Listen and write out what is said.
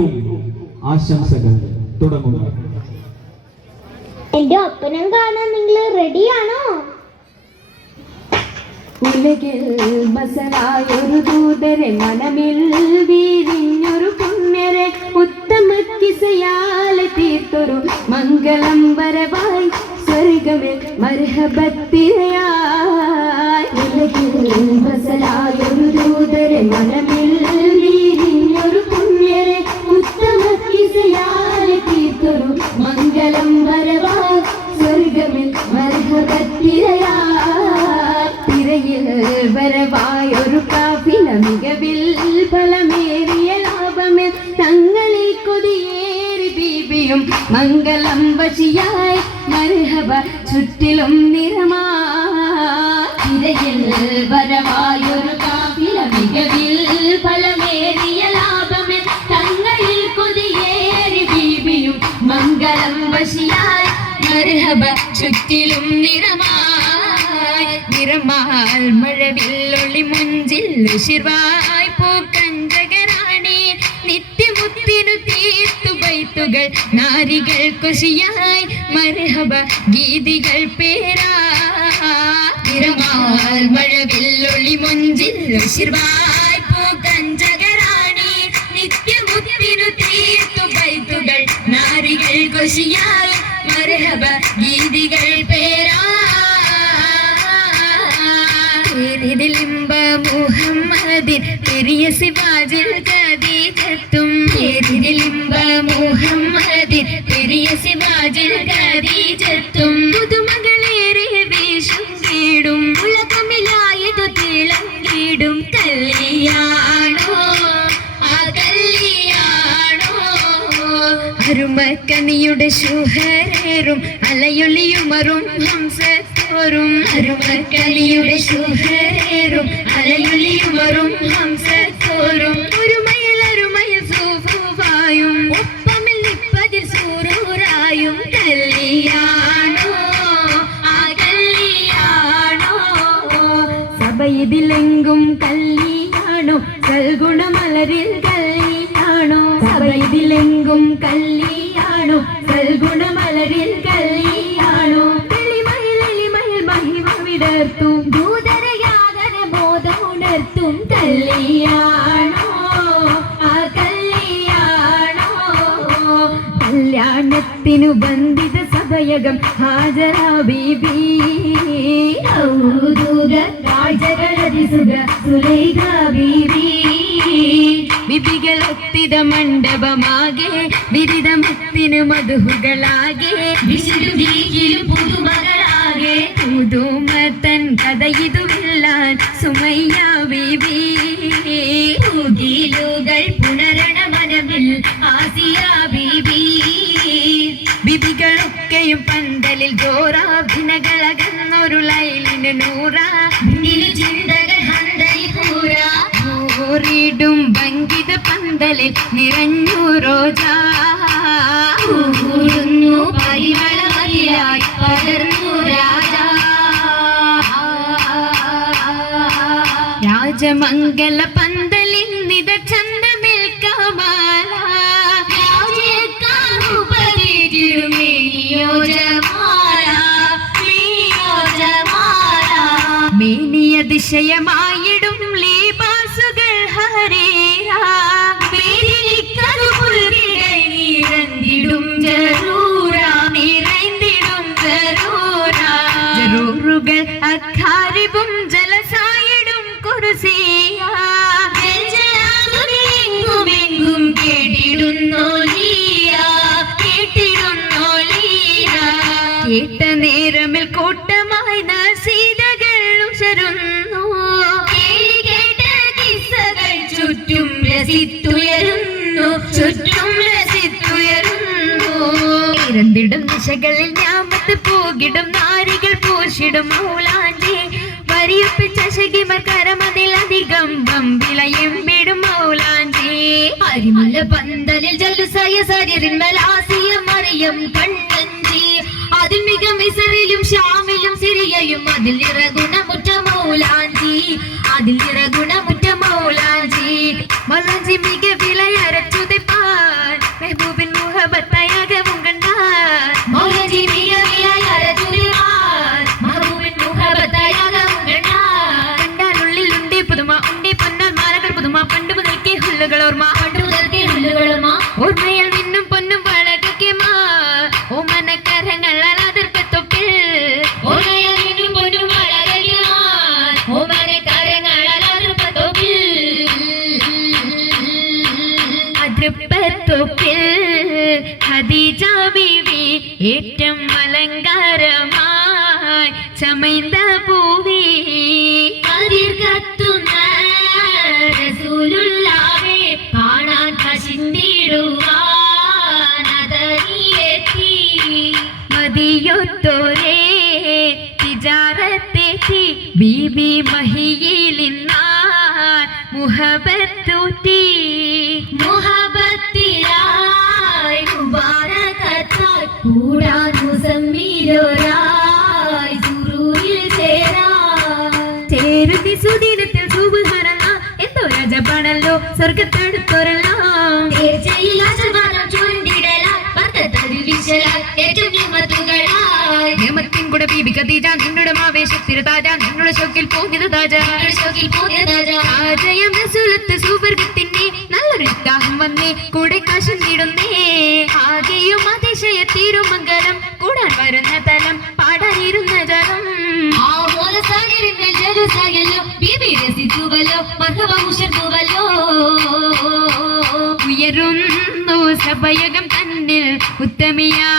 രണ്ടുപേർക്കും ആശംസകൾ. തുടങ്ങുന്നു. എന്റെ ഒപ്പനം കാണാൻ നിങ്ങൾ റെഡിയാണോ? ഉലകിൽ ബസലായൊരു ദൂതരെ മനമിൽ വീരിഞ്ഞൊരു പുണ്യരെ ഉത്തമ കിസയാലെ തീർത്തൊരു മംഗളം വരവായി സ്വർഗമേ മർഹബത്തിരയായി. ഉലകിൽ ബസലായൊരു ദൂതരെ മനമിൽ വീരിഞ്ഞൊരു പുണ്യരെ ഉത്തമ കിസയാലെ തീർത്തൊരു മംഗളം വരവായി സ്വർഗമേ മർഹബത്തിരയായി. വരവായൊരു കാഫില മികവിൽ ഫലമേറിയ ലാഭമിൽ തങ്ങളിൽ കൊതിയേറി ബീബിയും മംഗളം വശിയായി മർഹബ ചുറ്റിലും നിറമായിൽ. വരവായൊരു കാഫില മികവിൽ ഫലമേറിയ ലാഭമിൽ തങ്ങളിൽ കൊതിയേറി ബീബിയും മംഗളം വശിയായി മർഹബ ചുറ്റിലും നിറമാൽ മഴവില്ലൊളി മുഞ്ചിൽ ശിർവായ് പൂക്കഞ്ചകരാണി നിത്യമുത്തിനു തീർത്തു ബൈത്തുകൾ നാരികൾ കുശിയായി മർഹബ ഗീതികൾ പേരായി. നിറമാൽ മഴവില്ലൊളി മുഞ്ചിൽ ശിർവായ് പൂക്കഞ്ചകരാണി നിത്യമുത്തിനു തീർത്തു ബൈത്തുകൾ നാരികൾ കുശിയായി മർഹബ ഗീതികൾ പേരായി. ലിംബ മുഹമ്മദിൻ പെരിയ സിവാജിൽ ഖദീജത്തും ലിംബ മുഹമ്മദിൻ പെരിയ സിവാജിൽ ഖദീജത്തും പുതുമകളേറെ വേഷം കേടും ഉലകമിലായതു തിളങ്ങിടും കല്യാണോ ആ കല്യാണോ. അരുമക്കനിയുടെ ശുഹരേറും അലയൊലിയുമറും ഹംസത്തോറും അരുമക്കനിയുടെ ശുഹരേറും അലയൊലിയുമറും ഹംസത്തോറും ഒരുമയിൽ അരുമയിൽ സൂഫുവായും ഒപ്പമിൽ നിപ്പതിൽ സൂറൂറായും കല്യാണോ ആ കല്യാണോ. സഭയിതിലെങ്കും കല്യാണോ സൽഗുണമലരിൽ കല്യാണോ. സഭയിതിലെങ്കും കല്യാണോ സൽഗുണമലരിൽ കല്യാണോ. മഹിമവിടർത്തും ദൂതരയാതന ബോധമുണർത്തും കല്യാണോ ആ കല്യാണോ. കല്യാണത്തിനു ബന്ധിത സഭയകം ഹാജരാ ബീബി കാഴ്ചകളതിസുഖ സുലൈഖ ബീബി. ബിബികളൊത്തിത മണ്ഡപമാകെ ബിരുദമത്തിനു മധുഹുകളാകെ വിശുദ്ധിയിലും പുതുമകളാകെ പുതുമത്തൻ കഥയിതുവില്ലാൻ സുമയ്യ ബീബി. മുകിലുകൾ പുണരണ മനമിൽ ആസിയ ബീബി. ബിബികളൊക്കെയും പന്തലിൽ ജോറാഭിനകളകന്നൊരു ലൈലിന് നൂറ ചിന്തകൾ ഹന്തലി പൂര ൂറിടും ഭംഗിത പന്തലിൽ നിറഞ്ഞു റോജാ പരിമളമതിയായി പടർന്നു രാജാ. രാജമംഗല പന്തലിൽ നിത ചന്തമിൽ കമാല മേനിയ ദിശയമായിടും ലിബാസുകൾ ഹരേരാ നിറഞ്ഞിടും ജറൂറാ നിറഞ്ഞിടും ജറൂറാ. ജറൂറുകൾ അഖാരിബും ജലസായിടും കുർസിയാ എങ്ങുമെങ്ങും കേട്ടിടുന്നോ ലീല കേട്ടിടുന്നോ ലീല. കേട്ട നേരമിൽ കൂട്ടമായി നസീദകൾ ഉശരുന്നു കേട്ട കിസ്സകൾ ചുറ്റും രസിത്തുയരുന്നു ചുറ്റും രസിത്തുയരുന്നു. ഇരന്തിടും ദിശകളിൽ ഞാമത്ത് പോകിടും നാരികൾ പൂശിടും മൗലാഞ്ചി വരിയൊപ്പിച്ച ശകിമർ കരമതിലധികം വമ്പിളയും വിടും മൗലാഞ്ചി. അരിമല പന്തലിൽ ജലുസായ സരിറിന്മലാസിയ മറിയം കണ്ണഞ്ചി അതിൽ മിക മിസറിലും ഷാമിലും സിറിയയും അതിൽ നിറഗുണമുറ്റ മൗലാഞ്ചി അതിൽ നിറഗുണമുറ്റ മൗലാഞ്ചി. മലഞ്ചി മിക വിളയരച്ചുതിപ്പാ തൃപ്പത്തൊപ്പിൽ ഖദീജ ബീവി ഏറ്റവും അലങ്കാരമായി ചമൈന്ത പൂവി കതിർ കത്തുന്ന റസൂലുള്ളാഹെ കാണാൻ കശിന്തിടുവാൻ അതറിയെത്തി മദിയൊത്തോരേ തിജാറത്തെത്തി ബീബി മഹിയിലിന്നാൻ മുഹബത്തൂറ്റി മുഹബത്തിലായി മുബാരകത്താൽ കൂടാൻ മുസമ്മിലോരായി സുറൂരിൽ ചേരുതി സുദിനത്തിൽ സുബ്ഹാനല്ല എന്തോ രജപാണല്ലോ സ്വർഗത്തെടുത്തോരെല്ലാം തീർച്ചയില്ലാശമാനം ചൂണ്ടിടലാൽ ഭക്തതരിൽ വിശലാൽ ഏറ്റവും നിയമത്തുകളായി നിയമത്തിൻ കൂടെ ബീബി ഖദീജ നിന്നുടെ ആവേശത്തിൽ താജ നിന്നുടെ ഷോക്കിൽ പോകിയത് താജ താജയം റസൂലത്ത് സുവർഗത്തിന്റെ നല്ലൊരു ദാഹം വന്നേ കൂടെ കാശം നീടുന്നേ ആകെയും അതിശയ തിരുമംഗലം കൂടാൻ വരുന്ന തലം പാടാനിരുന്ന ജലം ഉയരുന്നു സഭയകം തന്നിൽ ഉത്തമിയാ